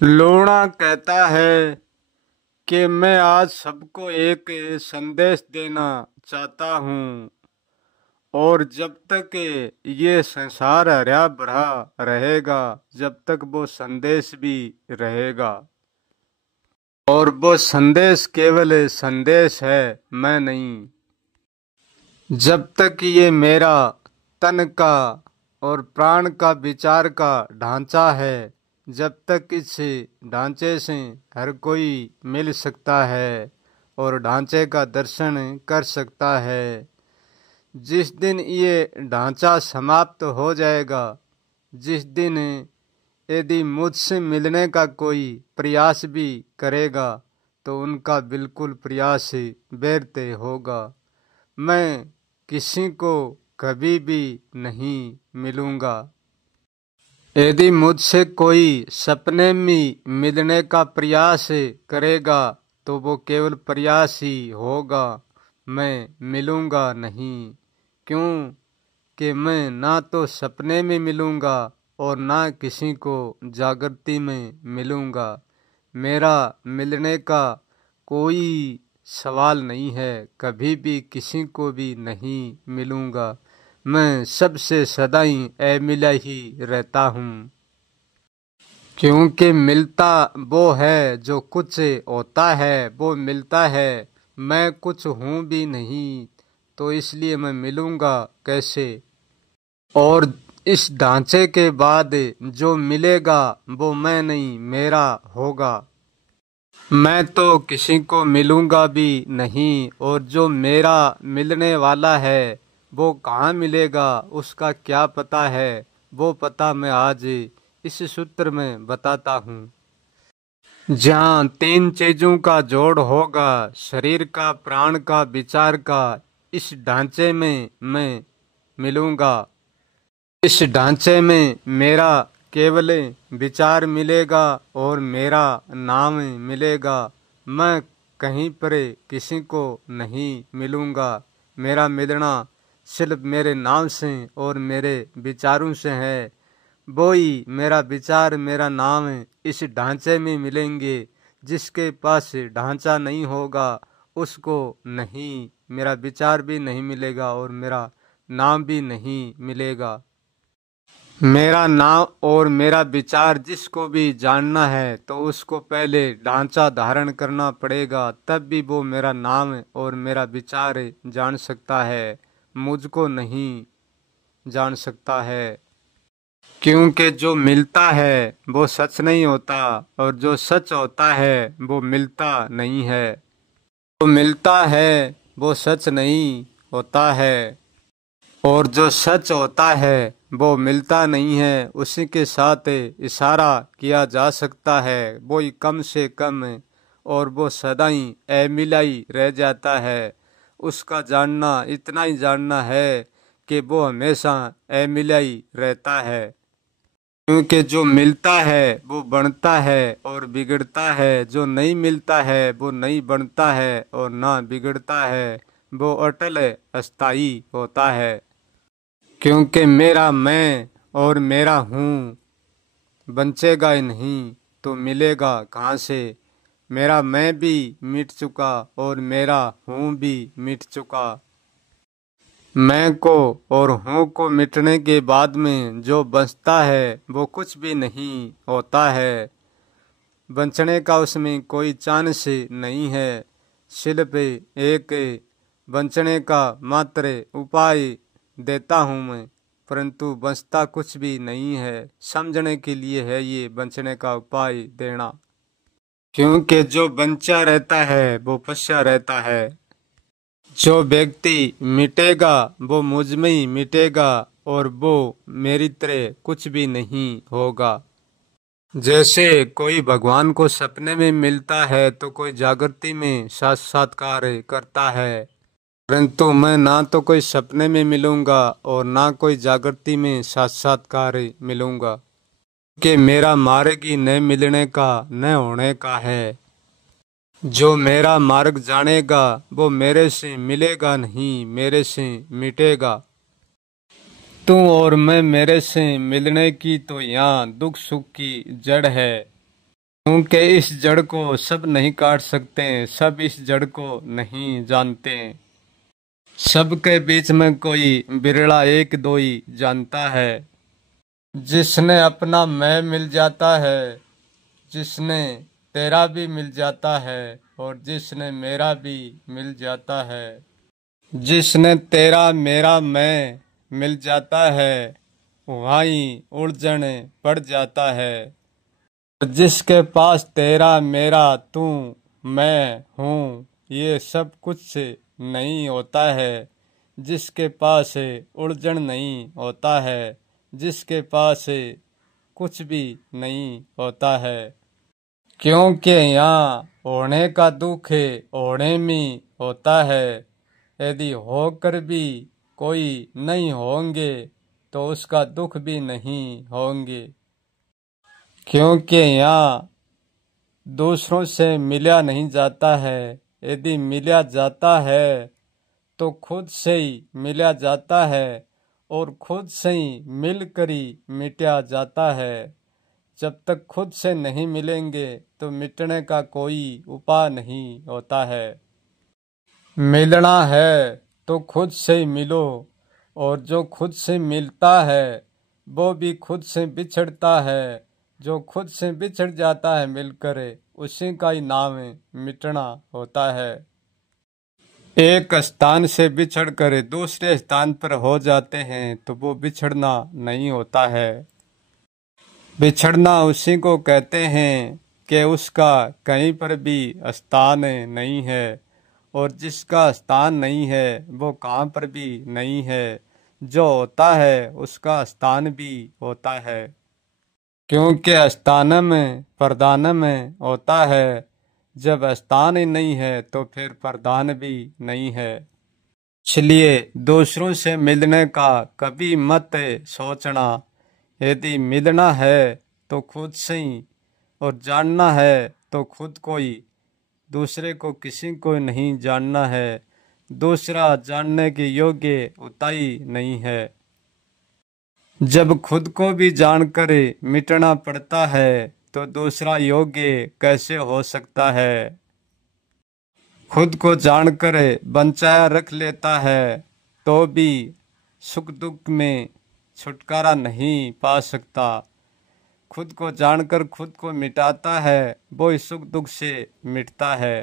लोना कहता है कि मैं आज सबको एक संदेश देना चाहता हूँ और जब तक ये संसार हरा भरा रहेगा जब तक वो संदेश भी रहेगा। और वो संदेश केवल संदेश है, मैं नहीं। जब तक ये मेरा तन का और प्राण का विचार का ढांचा है, जब तक इस ढांचे से हर कोई मिल सकता है और ढांचे का दर्शन कर सकता है। जिस दिन ये ढांचा समाप्त हो जाएगा, जिस दिन यदि मुझसे मिलने का कोई प्रयास भी करेगा तो उनका बिल्कुल प्रयास व्यर्थ होगा। मैं किसी को कभी भी नहीं मिलूंगा। यदि मुझसे कोई सपने में मिलने का प्रयास करेगा तो वो केवल प्रयास ही होगा, मैं मिलूंगा नहीं। क्यों कि मैं ना तो सपने में मिलूंगा और ना किसी को जागृति में मिलूंगा। मेरा मिलने का कोई सवाल नहीं है, कभी भी किसी को भी नहीं मिलूंगा। मैं सबसे सदा ही अमिला ही रहता हूँ। क्योंकि मिलता वो है जो कुछ होता है, वो मिलता है। मैं कुछ हूँ भी नहीं तो इसलिए मैं मिलूंगा कैसे। और इस ढांचे के बाद जो मिलेगा वो मैं नहीं, मेरा होगा। मैं तो किसी को मिलूंगा भी नहीं और जो मेरा मिलने वाला है वो कहाँ मिलेगा उसका क्या पता है। वो पता मैं आज इस सूत्र में बताता हूँ। जहाँ तीन चीजों का जोड़ होगा, शरीर का, प्राण का, विचार का, इस ढांचे में मैं मिलूंगा। इस ढांचे में मेरा केवल विचार मिलेगा और मेरा नाम मिलेगा। मैं कहीं पर किसी को नहीं मिलूंगा। मेरा मिलना सिर्फ मेरे नाम से और मेरे विचारों से है। वो ही मेरा विचार, मेरा नाम इस ढांचे में मिलेंगे। जिसके पास ढांचा नहीं होगा उसको नहीं, मेरा विचार भी नहीं मिलेगा और मेरा नाम भी नहीं मिलेगा। मेरा नाम और मेरा विचार जिसको भी जानना है तो उसको पहले ढांचा धारण करना पड़ेगा, तब भी वो मेरा नाम और मेरा विचार जान सकता है। मुझको नहीं जान सकता है। क्योंकि जो मिलता है वो सच नहीं होता और जो सच होता है वो मिलता नहीं है। जो मिलता है वो सच नहीं होता है और जो सच होता है वो मिलता नहीं है। उसी के साथ इशारा किया जा सकता है, वो ही कम से कम और वो सदा ही अमिला ही रह जाता है। उसका जानना इतना ही जानना है कि वो हमेशा अमिला ही रहता है। क्योंकि जो मिलता है वो बनता है और बिगड़ता है, जो नहीं मिलता है वो नहीं बनता है और ना बिगड़ता है, वो अटल अस्थाई होता है। क्योंकि मेरा मैं और मेरा हूँ बचेगा ही नहीं तो मिलेगा कहाँ से। मेरा मैं भी मिट चुका और मेरा हूँ भी मिट चुका। मैं को और हूँ को मिटने के बाद में जो बचता है वो कुछ भी नहीं होता है। बचने का उसमें कोई चांस नहीं है। सिर्फ एक बचने का मात्र उपाय देता हूँ मैं, परंतु बचता कुछ भी नहीं है। समझने के लिए है ये बचने का उपाय देना। क्योंकि जो बंचा रहता है वो पश्या रहता है। जो व्यक्ति मिटेगा वो मुझ में ही मिटेगा और वो मेरी तरह कुछ भी नहीं होगा। जैसे कोई भगवान को सपने में मिलता है तो कोई जागृति में साक्षात्कार करता है, परंतु मैं ना तो कोई सपने में मिलूंगा और ना कोई जागृति में साक्षात्कार मिलूंगा। कि मेरा मार्ग ही न मिलने का न होने का है। जो मेरा मार्ग जानेगा वो मेरे से मिलेगा नहीं, मेरे से मिटेगा। तू और मैं मेरे से मिलने की तो यहाँ दुख सुख की जड़ है। क्योंकि इस जड़ को सब नहीं काट सकते, सब इस जड़ को नहीं जानते। सबके बीच में कोई बिरला एक दो ही जानता है। जिसने अपना मैं मिल जाता है, जिसने तेरा भी मिल जाता है, और जिसने मेरा भी मिल जाता है। जिसने तेरा मेरा मैं मिल जाता है, वहीं उलझन पड़ जाता है। जिसके पास तेरा मेरा तू मैं हूँ ये सब कुछ नहीं होता है, जिसके पास उलझन नहीं होता है, जिसके पास कुछ भी नहीं होता है। क्योंकि यहाँ होने का दुख होने में होता है। यदि होकर भी कोई नहीं होंगे तो उसका दुख भी नहीं होंगे। क्योंकि यहाँ दूसरों से मिला नहीं जाता है। यदि मिला जाता है तो खुद से ही मिला जाता है, और खुद से ही मिलकर ही मिटा जाता है। जब तक खुद से नहीं मिलेंगे तो मिटने का कोई उपाय नहीं होता है। मिलना है तो खुद से ही मिलो, और जो खुद से मिलता है वो भी खुद से बिछड़ता है। जो खुद से बिछड़ जाता है मिलकर, उसी का ही नाम मिटना होता है। एक स्थान से बिछड़ कर दूसरे स्थान पर हो जाते हैं तो वो बिछड़ना नहीं होता है। बिछड़ना उसी को कहते हैं कि उसका कहीं पर भी स्थान नहीं है, और जिसका स्थान नहीं है वो कहाँ पर भी नहीं है। जो होता है उसका स्थान भी होता है। क्योंकि स्थानम प्रधानम होता है। जब स्थान ही नहीं है तो फिर प्रधान भी नहीं है। इसलिए दूसरों से मिलने का कभी मत सोचना। यदि मिलना है तो खुद से ही, और जानना है तो खुद को ही। दूसरे को किसी को नहीं जानना है। दूसरा जानने के योग्य होता ही नहीं है। जब खुद को भी जानकर मिटना पड़ता है तो दूसरा योग्य कैसे हो सकता है। खुद को जानकर बचाया रख लेता है तो भी सुख दुख में छुटकारा नहीं पा सकता। खुद को जानकर खुद को मिटाता है वो ही सुख दुख से मिटता है।